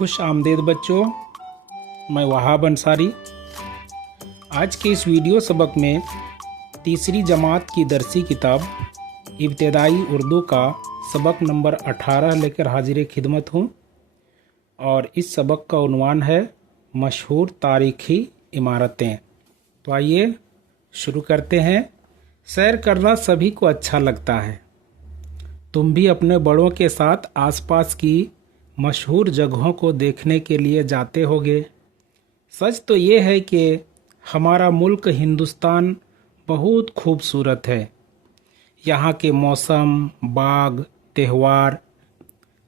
खुश आमदीद बच्चों, मैं वहाब अंसारी। आज के इस वीडियो सबक में तीसरी जमात की दरसी किताब इब्तदाई उर्दू का सबक नंबर 18 लेकर हाजिर खिदमत हूँ और इस सबक का उन्वान है मशहूर तारीख़ी इमारतें। तो आइए शुरू करते हैं। सैर करना सभी को अच्छा लगता है। तुम भी अपने बड़ों के साथ आसपास की मशहूर जगहों को देखने के लिए जाते होगे। सच तो ये है कि हमारा मुल्क हिंदुस्तान बहुत खूबसूरत है। यहाँ के मौसम, बाग, त्यौहार,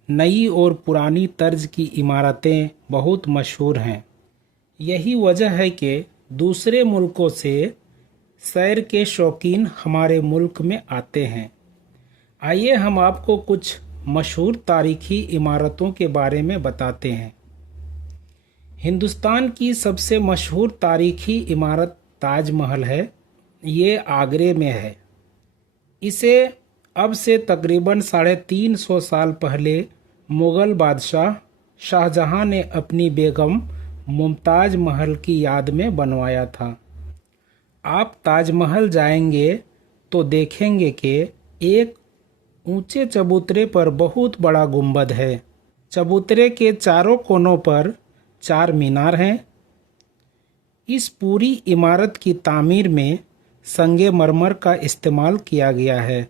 नई और पुरानी तर्ज की इमारतें बहुत मशहूर हैं। यही वजह है कि दूसरे मुल्कों से सैर के शौकीन हमारे मुल्क में आते हैं। आइए हम आपको कुछ मशहूर तारीख़ी इमारतों के बारे में बताते हैं। हिंदुस्तान की सबसे मशहूर तारीख़ी इमारत ताजमहल है। ये आगरे में है। इसे अब से तकरीबन 350 साल पहले मुग़ल बादशाह शाहजहां ने अपनी बेगम मुमताज़ महल की याद में बनवाया था। आप ताजमहल जाएंगे तो देखेंगे कि एक ऊंचे चबूतरे पर बहुत बड़ा गुंबद है। चबूतरे के चारों कोनों पर 4 मीनार हैं। इस पूरी इमारत की तामीर में संगमरमर का इस्तेमाल किया गया है।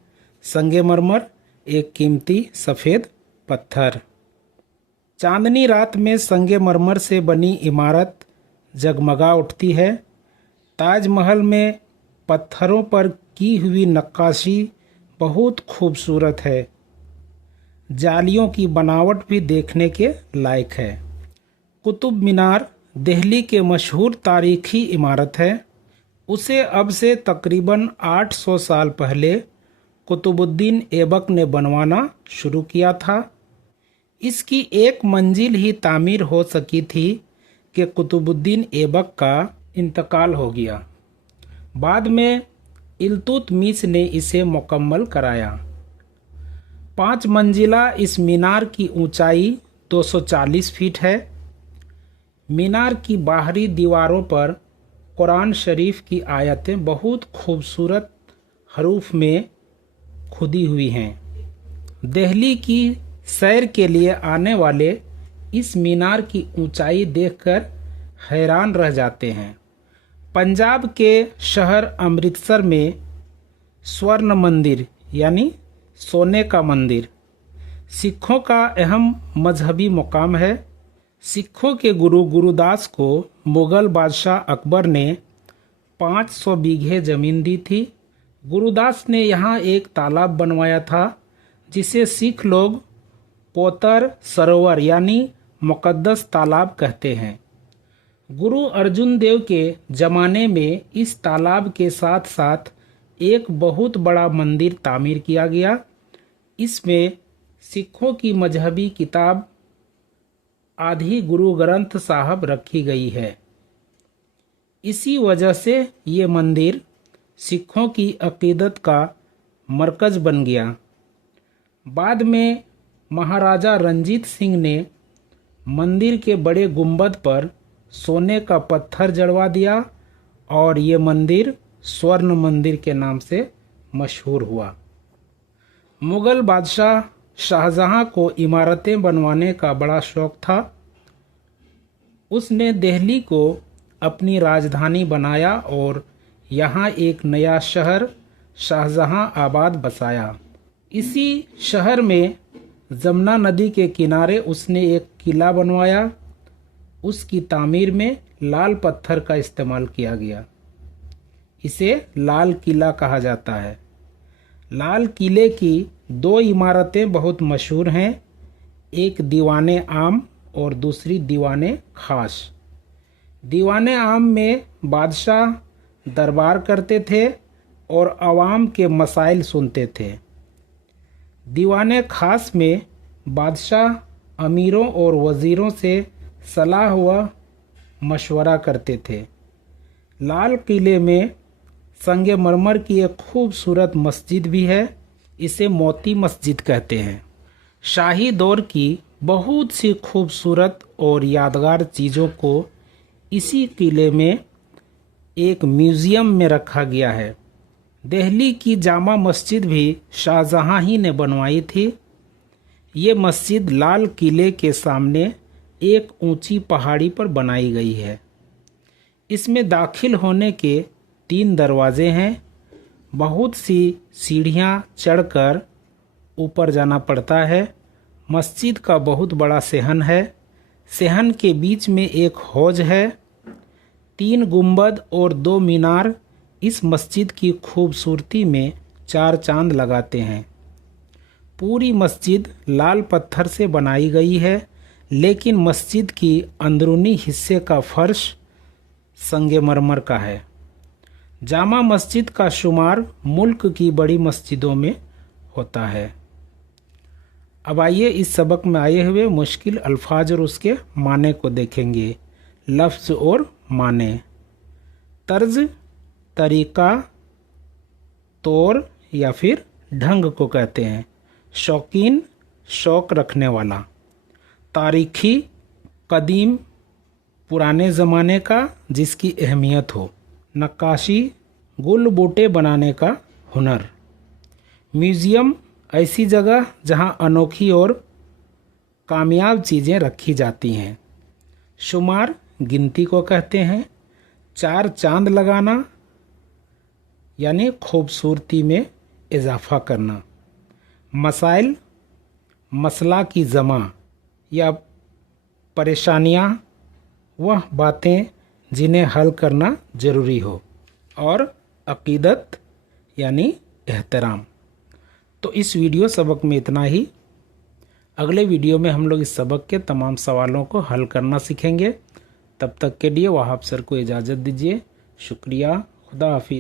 संगमरमर एक कीमती सफ़ेद पत्थर। चांदनी रात में संगमरमर से बनी इमारत जगमगा उठती है। ताजमहल में पत्थरों पर की हुई नक्काशी बहुत खूबसूरत है। जालियों की बनावट भी देखने के लायक है। कुतुब मीनार दिल्ली के मशहूर तारीख़ी इमारत है। उसे अब से तकरीबन 800 साल पहले कुतुबुद्दीन ऐबक ने बनवाना शुरू किया था। इसकी एक मंजिल ही तामीर हो सकी थी कि कुतुबुद्दीन ऐबक का इंतकाल हो गया। बाद में इल्तुतमिश ने इसे मुकम्मल कराया। 5 मंजिला इस मीनार की ऊंचाई 240 फीट है। मीनार की बाहरी दीवारों पर कुरान शरीफ की आयतें बहुत खूबसूरत हरूफ में खुदी हुई हैं। दिल्ली की सैर के लिए आने वाले इस मीनार की ऊंचाई देखकर हैरान रह जाते हैं। पंजाब के शहर अमृतसर में स्वर्ण मंदिर यानी सोने का मंदिर सिखों का अहम मजहबी मुकाम है। सिखों के गुरु गुरुदास को मुग़ल बादशाह अकबर ने 500 बीघे ज़मीन दी थी। गुरुदास ने यहाँ एक तालाब बनवाया था जिसे सिख लोग पोतर सरोवर यानी मुक़द्दस तालाब कहते हैं। गुरु अर्जुन देव के ज़माने में इस तालाब के साथ साथ एक बहुत बड़ा मंदिर तामीर किया गया। इसमें सिखों की मजहबी किताब आदि गुरु ग्रंथ साहब रखी गई है। इसी वजह से ये मंदिर सिखों की अकीदत का मरकज़ बन गया। बाद में महाराजा रंजीत सिंह ने मंदिर के बड़े गुंबद पर सोने का पत्थर जड़वा दिया और ये मंदिर स्वर्ण मंदिर के नाम से मशहूर हुआ। मुग़ल बादशाह शाहजहां को इमारतें बनवाने का बड़ा शौक था। उसने दिल्ली को अपनी राजधानी बनाया और यहाँ एक नया शहर शाहजहां आबाद बसाया। इसी शहर में जमुना नदी के किनारे उसने एक किला बनवाया। उसकी तामीर में लाल पत्थर का इस्तेमाल किया गया। इसे लाल किला कहा जाता है। लाल किले की 2 इमारतें बहुत मशहूर हैं। एक दीवाने आम और दूसरी दीवाने खास। दीवाने आम में बादशाह दरबार करते थे और आवाम के मसाइल सुनते थे। दीवाने खास में बादशाह अमीरों और वज़ीरों से सलाह व मशवरा करते थे। लाल किले में संगमरमर की एक खूबसूरत मस्जिद भी है। इसे मोती मस्जिद कहते हैं। शाही दौर की बहुत सी खूबसूरत और यादगार चीज़ों को इसी किले में एक म्यूज़ियम में रखा गया है। दिल्ली की जामा मस्जिद भी शाहजहां ही ने बनवाई थी। ये मस्जिद लाल किले के सामने एक ऊंची पहाड़ी पर बनाई गई है। इसमें दाखिल होने के 3 दरवाजे हैं। बहुत सी सीढ़ियां चढ़कर ऊपर जाना पड़ता है। मस्जिद का बहुत बड़ा सहन है। सहन के बीच में एक हौज है। 3 गुंबद और 2 मीनार इस मस्जिद की खूबसूरती में 4 चांद लगाते हैं। पूरी मस्जिद लाल पत्थर से बनाई गई है, लेकिन मस्जिद की अंदरूनी हिस्से का फर्श संगमरमर का है। जामा मस्जिद का शुमार मुल्क की बड़ी मस्जिदों में होता है। अब आइए इस सबक में आए हुए मुश्किल अल्फाज और उसके माने को देखेंगे। लफ्ज़ और माने। तर्ज, तरीका, तौर या फिर ढंग को कहते हैं। शौकीन, शौक रखने वाला। तारीखी, कदीम, पुराने ज़माने का जिसकी अहमियत हो। नक्काशी, गुल बूटे बनाने का हुनर। म्यूज़ियम, ऐसी जगह जहां अनोखी और कामयाब चीज़ें रखी जाती हैं। शुमार, गिनती को कहते हैं। 4 चांद लगाना यानी खूबसूरती में इजाफा करना। मसाइल, मसला की जमा या परेशानियां, वह बातें जिन्हें हल करना ज़रूरी हो। और अकीदत यानी एहतराम। तो इस वीडियो सबक में इतना ही। अगले वीडियो में हम लोग इस सबक के तमाम सवालों को हल करना सीखेंगे। तब तक के लिए वहाब सर को इजाज़त दीजिए। शुक्रिया। खुदा हाफिज़।